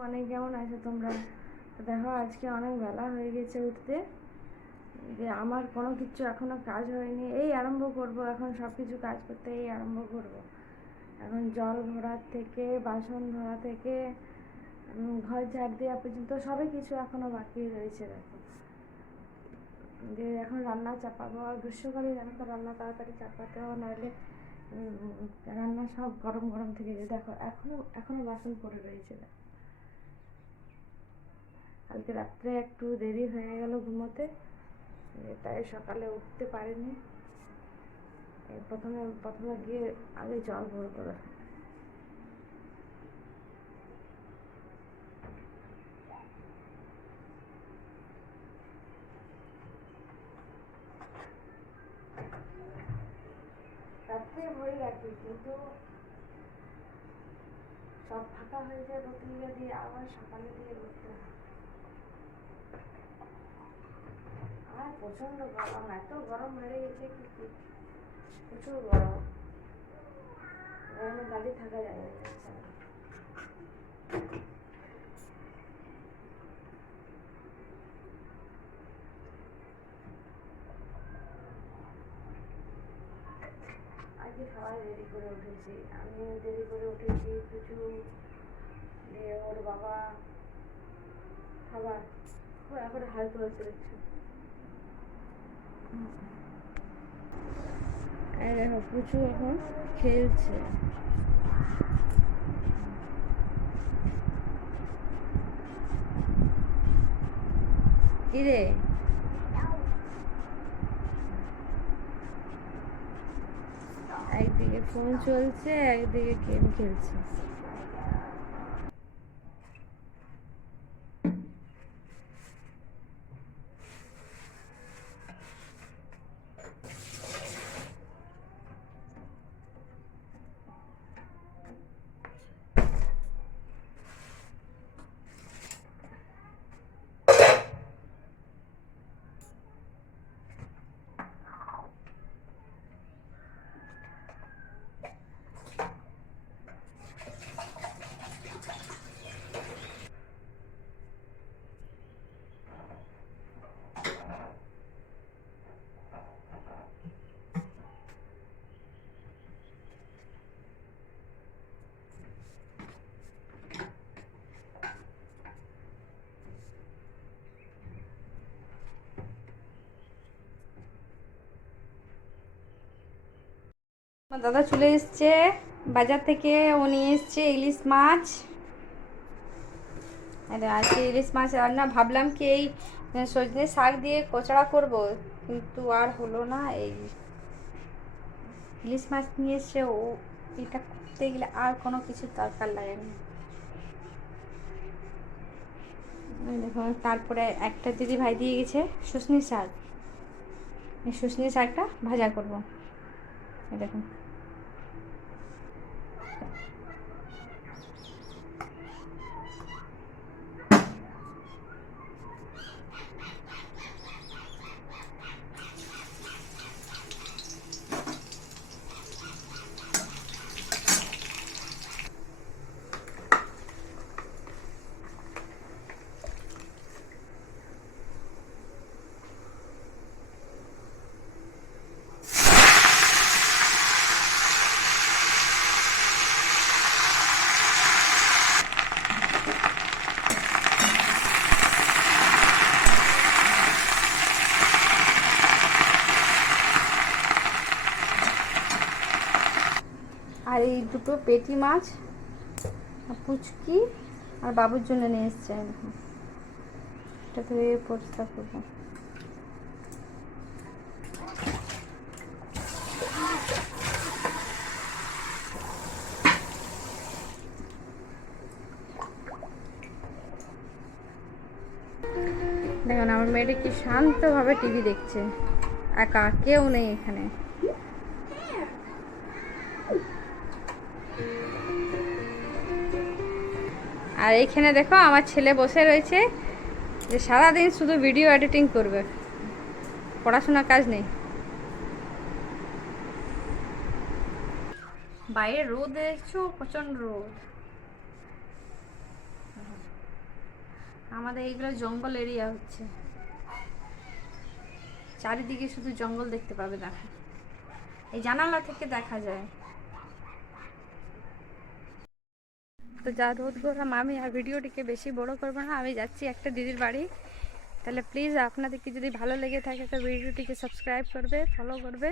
অনেক কেমন আছো তোমরা? দেখো, আজকে অনেক বেলা হয়ে গেছে উঠতে। যে আমার কোনো কিছু এখনও কাজ হয়নি। এই আরম্ভ করব এখন সব কিছু কাজ করতে এই আরম্ভ করব। এখন জল ভরার থেকে, বাসন ধরা থেকে ঘর ঝাড় দেওয়া পর্যন্ত সবই কিছু এখনও বাকি রয়েছে দেখো। যে এখন রান্না চাপাবো, আর গ্রীষ্মকালে জানো তো, রান্না তাড়াতাড়ি চাপাতে হবে, নাহলে রান্না সব গরম গরম থেকে দেখো, এখনও এখনও বাসন পড়ে রয়েছে। দেখো কালকে রাত্রে একটু দেরি হয়ে গেল ঘুমোতে, তাই সকালে উঠতে পারিনি প্রথমে প্রথমে গিয়ে আগে জল ভরবো দেখো। রাত্রে ভরে রাখি কিন্তু সব ফাঁকা হয়ে যায় বোতলগুলো দিয়ে আবার সকালে দিয়ে করতে হয় আর প্রচণ্ড গরম, এত গরম বেড়ে গেছে কি প্রচুর গরম। গরমে দাঁড়িয়ে থাকা যায় না। আজকে সবাই দেরি করে উঠেছি। আমিও দেরি করে উঠেছি কিছু ওর বাবা খাবার এখন হাল তুলেছে দেখছ। এই দেখো পুচু এখন খেলছে। কিরে? একদিকে ফোন চলছে একদিকে গেম খেলছে। আমার দাদা চলে এসছে। বাজার থেকে ও নিয়ে এসছে ইলিশ মাছ। আজকে ইলিশ মাছ রান্না, ভাবলাম কি এই সজনে শাক দিয়ে কচড়া করব, কিন্তু আর হলো না এই ইলিশ মাছ নিয়ে এসছে। ও, এটা করতে গেলে আর কোনো কিছু দরকার লাগে না। দেখুন তারপরে একটা দিদি ভাই দিয়ে গেছে শুশনি শাক। এই শুশনি শাকটা ভাজা করব। দেখুন আর এই দুটো পেটি মাছ পুচকি, আর বাবুর জন্য নিয়ে এসছে এটা ধুয়ে পরিষ্কার করব। দেখুন, আমার মেয়েটা কি শান্তভাবে টিভি দেখছে একা কেউ নেই এখানে। আর এইখানে দেখো আমার ছেলে বসে রয়েছে যে সারাদিন শুধু ভিডিও এডিটিং করবে। পড়াশোনার কাজ নেই। বাইরে রোদ দেখছ? প্রচণ্ড রোদ। আমাদের এইগুলো জঙ্গল এরিয়া হচ্ছে। চারিদিকে শুধু জঙ্গল দেখতে পাবে দেখো। এই জানালা থেকে দেখা যায়। তো যা রোদ গরম, আমি আর ভিডিওটিকে বেশি বড় করব না, আমি যাচ্ছি একটা দিদির বাড়ি। তাহলে প্লিজ আপনাদেরকে যদি ভালো লেগে থাকে, তো ভিডিওটিকে সাবস্ক্রাইব করবে ফলো করবে।